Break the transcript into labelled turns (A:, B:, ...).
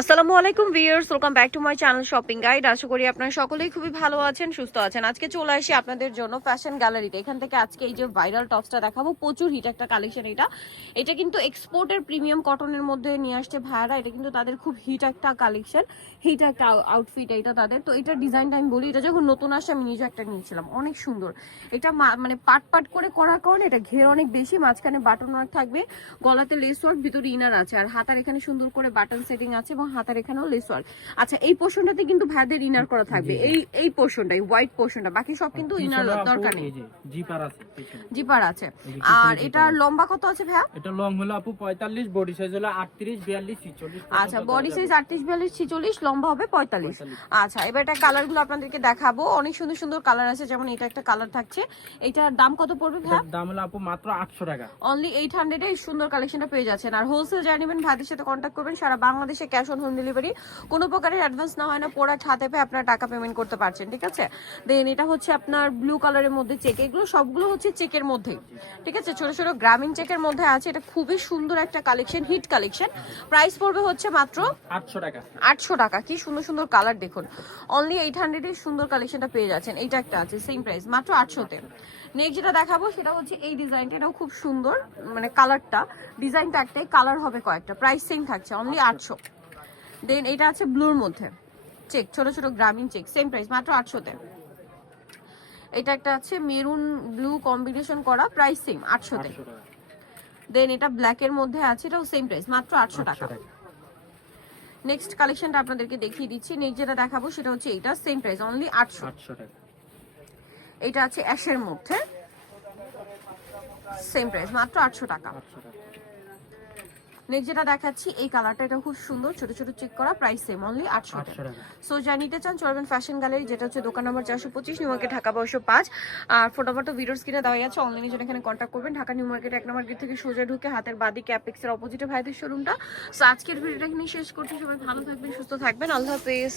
A: আসসালামু আলাইকুম viewers welcome back to my channel shopping guide আশা করি আপনারা সকলেই খুবই ভালো আছেন, সুস্থ আছেন। আজকে চলে আসি আপনাদের জন্য ফ্যাশন গ্যালারিতে এখান থেকে আজকে এই যে ভাইরাল টপসটা দেখাবো, প্রচুর হিট একটা কালেকশন এটা। এটা কিন্তু এক্সপোর্টের প্রিমিয়াম কটনের মধ্যে নিয়ে আসছে ভাইরা এটা কিন্তু তাদের খুব হিট একটা কালেকশন হিট একটা আউটফিট এটা তাদের। তো এটা ডিজাইনটা আমি বলি, এটা যখন নতুন আসে আমি নিজে একটা নিয়েছিলাম। অনেক সুন্দর। এটা মানে পাট পাট করে করার কারণে এটা ঘের অনেক বেশি, মাঝখানে বাটন অনেক থাকবে, গলাতে লেস ওয়ার্ক ভিতরে ইনার আছে। আর হাতার এখানে সুন্দর করে বাটন সেটিং আছে এবং হাতার এখানেও লেস ওয়ার্ক আচ্ছা এই পোর্শনটাতে কিন্তু ভাইদের ইনার করা থাকবে। এই এই পোর্শনটাই হোয়াইট পোর্শনটা বাকি সব কিন্তু ইনার দরকার নেই।
B: জিপার আছে
A: জিপার আছে। আর এটার লম্বা কত আছে ভাইয়া?
B: এটা লং হলো আপু পঁয়তাল্লিশ বডি সাইজ হলো আটত্রিশ বিয়াল্লিশ ছিচল্লিশ
A: আচ্ছা বডি সাইজ আটত্রিশ বিয়াল্লিশ ছিচল্লিশ লম্বা হবে
B: 45
A: আচ্ছা এবার এটা কালারগুলো আপনাদেরকে দেখাবো। অনেক সুন্দর সুন্দর কালার আছে যেমন এটা একটা কালার থাকছে। এটার দাম কত পড়বে ভাইয়া?
B: দাম হলো আপু মাত্র আটশো টাকা।
A: অনলি এইট হান্ড্রেডে সুন্দর কালেকশনটা পেয়ে যাচ্ছেন। আর হোলসেল যারা নেবেন ভাইদের সাথে কন্ট্যাক্ট করবেন। সারা বাংলাদেশে ক্যাশ অন হোম ডেলিভারি। কোনো প্রকারের অ্যাডভান্স না হয় না প্রোডাক্ট হাতে পেয়ে আপনারা টাকা পেমেন্ট করতে পারছেন ঠিক আছে? দেন এটা হচ্ছে আপনার ব্লু কালারের মধ্যে চেক এগুলো সবগুলো হচ্ছে চেকের মধ্যে ঠিক আছে? ছোট ছোট গ্রামীণ চেকের মধ্যে আছে এটা খুবই সুন্দর একটা কালেকশন হিট কালেকশন প্রাইস পড়বে হচ্ছে মাত্র
B: আটশো টাকা।
A: আটশো টাকা কি সুন্দর সুন্দর কালার দেখুন। অনলি এইট হান্ড্রেড এর সুন্দর কালেকশনটা পেয়ে যাচ্ছেন এইটা একটা আছে সেম প্রাইস মাত্র আটশোতে। নেক্সট যেটা দেখাবো সেটা হচ্ছে এই ডিজাইনটা এটাও খুব সুন্দর মানে কালারটা ডিজাইনটা একটাই কালার হবে কয়েকটা প্রাইস সেম থাকছে অনলি আটশো। দেন এটা আছে ব্লুর মধ্যে। চেক ছোট ছোট গ্রামীণ চেক সেম প্রাইস মাত্র আটশোতে। এটা একটা আছে মেরুন ব্লু কম্বিনেশন করা প্রাইস সেম আটশোতে। দেন এটা ব্ল্যাকের মধ্যে আছে এটাও সেম প্রাইস মাত্র আটশো টাকা। নেক্সট কালেকশনটা আপনাদেরকে দেখিয়ে দিচ্ছি। নেক্সট যেটা দেখাবো সেটা হচ্ছে এটা সেম প্রাইস অনলি আটশো। এটা আছে অ্যাশের মধ্যে। সেম প্রাইস মাত্র আটশো টাকা। নেক্সট যেটা দেখাচ্ছি এই কালারটা এটা খুব সুন্দর ছোট ছোট চেক করা প্রাইস সেম অনলি আটশো
B: টাকা।
A: সো যা নিতে চান চলবেন ফ্যাশন গ্যালারি যেটা হচ্ছে দোকান নম্বর চারশো পঁচিশ নিউ মার্কেট ঢাকা বয়স পাঁচ। আর ফোন ভিডিওস কিনে দেওয়া আছে অনলাইনে জন্য এখানে কন্ট্যাক্ট করবেন। ঢাকা নিউ মার্কেট এক নম্বর গেট থেকে সোজা ঢুকে হাতের বাদি ক্যাপিক্সের অপোজিটে ভাইদের শোরুমটা সো আজকের ভিডিওটা এখানে শেষ করছি সবাই ভালো থাকবেন সুস্থ থাকবেন আল্লাহ হাফেজ।